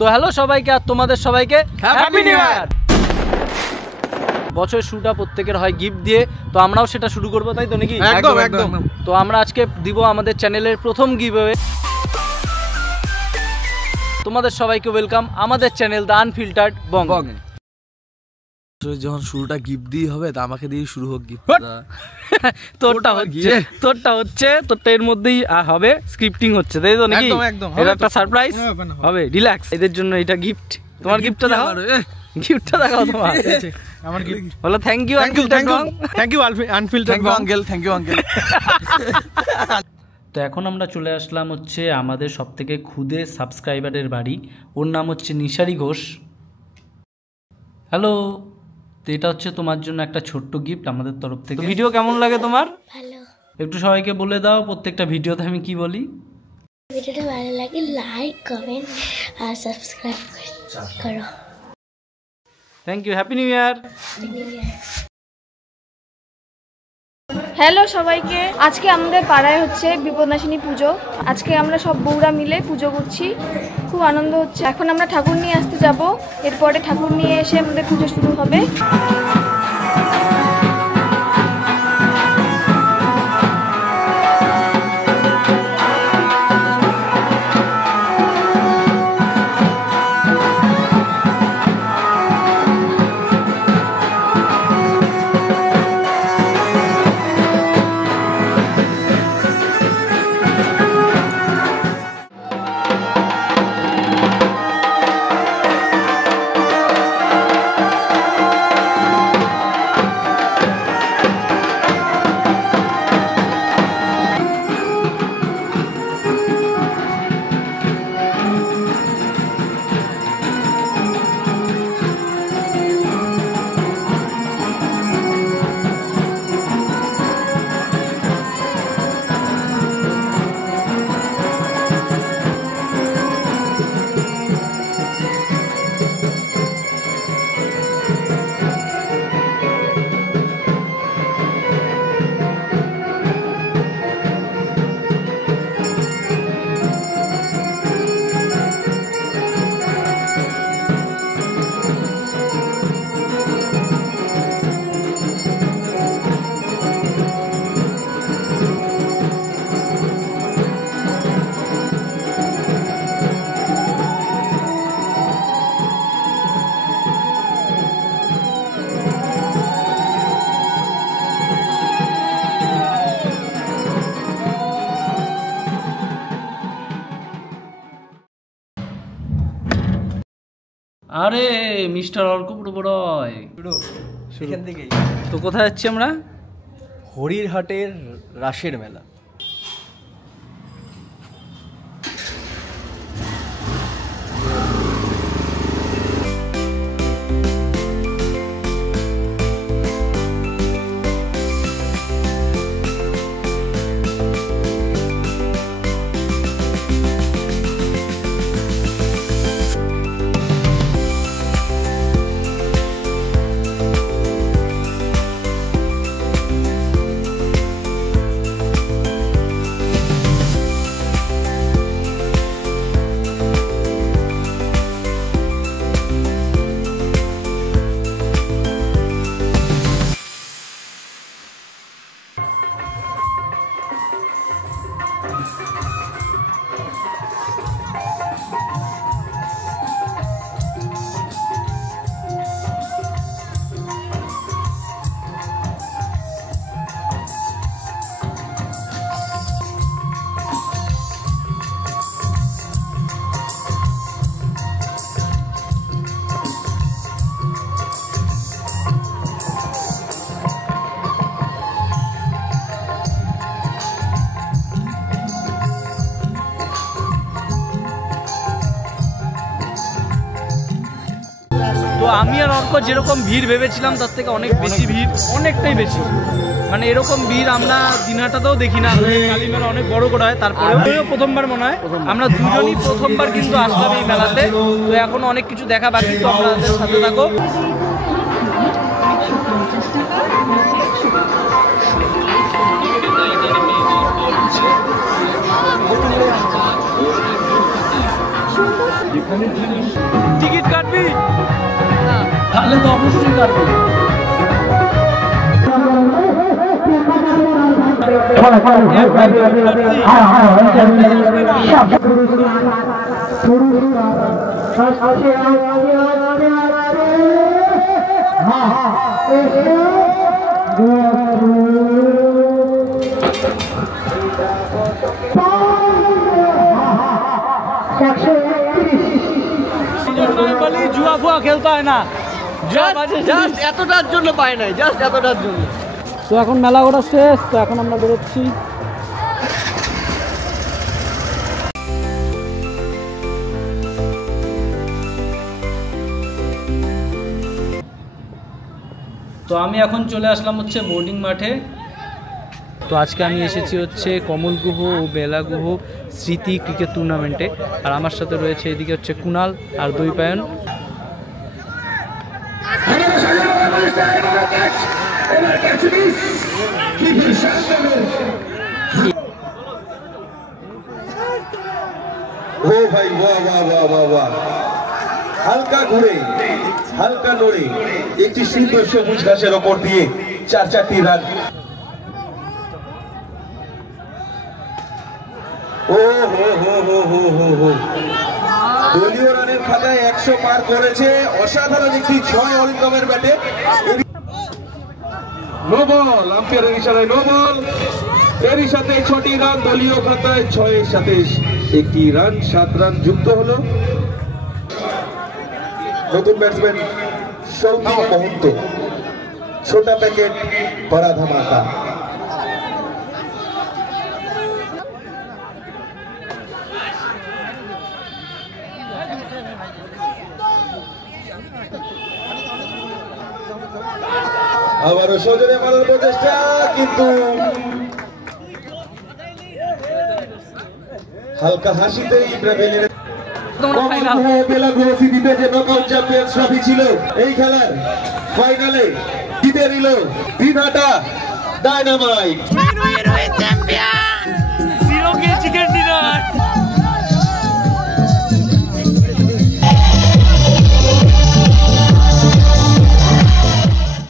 তো হ্যালো সবাইকে, আর তোমাদের সবাইকে হ্যাপি নিউ ইয়ার। বছর শুরুটা প্রত্যেকের হয় গিফট দিয়ে, তো আমরাও সেটা শুরু করবো, তাই তো নাকি? একদম একদম। তো আমরা আজকে দিব আমাদের চ্যানেলের প্রথম গিভঅ্যাওয়ে। তোমাদের সবাইকে ওয়েলকাম আমাদের চ্যানেল দ্য আনফিল্টার্ড বং। যখন শুরুটা গিফট দিয়ে হবে, তা আমাকে দিয়ে শুরু হোক গিফট। তোরটা হচ্ছে তোরটা এর মধ্যেই হবে, স্ক্রিপ্টিং হচ্ছে, তাই তো নাকি? এটা একটা সারপ্রাইজ হবে, রিল্যাক্স। এদের জন্য এটা গিফট। তোমার গিফটটা দেখাও, গিফটটা দেখাও তোমার। আমার গিফট বলো thank you unfiltered Bong. Thank you unfiltered Bong uncle, thank you uncle. তো এখন আমরা চলে আসলাম হচ্ছে আমাদের সবথেকে ক্ষুদে সাবস্ক্রাইবারের বাড়ি। ওর নাম হচ্ছে নিশারি ঘোষ। হ্যালো। তো এটা হচ্ছে তোমার জন্য একটা ছোট্ট গিফট আমাদের তরফ থেকে। ভিডিও কেমন লাগে তোমার? ভালো। একটু সবাইকে বলে দাও প্রত্যেকটা ভিডিওতে আমি কি বলি। ভিডিওটা ভালো লাগে লাইক কমেন্ট আর সাবস্ক্রাইব করো। Thank you, happy new year. Hello সবাইকে, আজকে আমাদের পাড়ায় হচ্ছে বিপদনাশিনী পুজো। আজকে আমরা সব বউরা মিলে পুজো করছি, খুব আনন্দ হচ্ছে। এখন আমরা ঠাকুর নিয়ে আসতে যাব, এরপরে ঠাকুর নিয়ে এসে আমাদের পুজো শুরু হবে। আরে মিস্টার অর্কপ্রবরয়, সেখান থেকেই তো কোথায় যাচ্ছি আমরা? হরিরহাটের রাসের মেলা। তো আমি আর অর্ক যেরকম ভিড় ভেবেছিলাম তার থেকে অনেক বেশি ভিড়, অনেকটাই বেশি। মানে এরকম ভিড় আমরা দিনহাটাতেও দেখি না। কালী মেলা অনেক বড় করে হয়, তারপরেও প্রথমবার মনে হয়। আমরা দুজনই প্রথমবার কিন্তু আসলাম এই মেলাতে। তো এখন অনেক কিছু দেখা বাকি, তো আপনাদের সাথে থাকো। টিকিট কাটবি? তাহলে তো অবশ্যই কাটবো। জুয়া ফুয়া খেলতে হয় না, জাস্ট এতটার জন্য পায় নাই, জাস্ট এতটার জন্য। তো এখন মেলা ঘোরা শেষ, তো এখন আমরা বেরোচ্ছি। তো আমি এখন চলে আসলাম হচ্ছে বোর্ডিং মাঠে। তো আজকে আমি এসেছি হচ্ছে কমলগুহ ও বেলাগুহ স্মৃতি ক্রিকেট টুর্নামেন্টে, আর আমার সাথে রয়েছে এদিকে হচ্ছে কুনাল আর দৈপায়ন। ও ভাই বাহ বাহ বাহ বাহ বাহ, হালকা ঘুরে হালকা নড়ে একটি সুন্দর সবুজ ঘাসের ওপর দিয়ে 4-4টি রান। ও হো হো হো হো হো হো, দলীয় রানের খাতায় 100 পার করেছে। অসাধারণ একটি 6 অরিন্দমের ব্যাটে। নো বল, আম্পায়ারের ইশারায় নো বল। এরই সাথে 6টি রান দলীয় খাতায়, 6-এর সাথে 1টি রান, 7 রান যুক্ত হলো। নতুন ব্যাটসম্যান সৌদি মহন্ত, ছোটা প্যাকেট বড়া ধামাকা। আবারও সজনে মারার প্রচেষ্টা, কিন্তু হালকা হাসিতেই ব্রাজিলের বেলাগুহ সিটিতে যে নকআউট চ্যাম্পিয়ন্স ট্রফি ছিল, এই খেলার ফাইনালে জিতে নিল দিনহাটা ডায়নামাইট।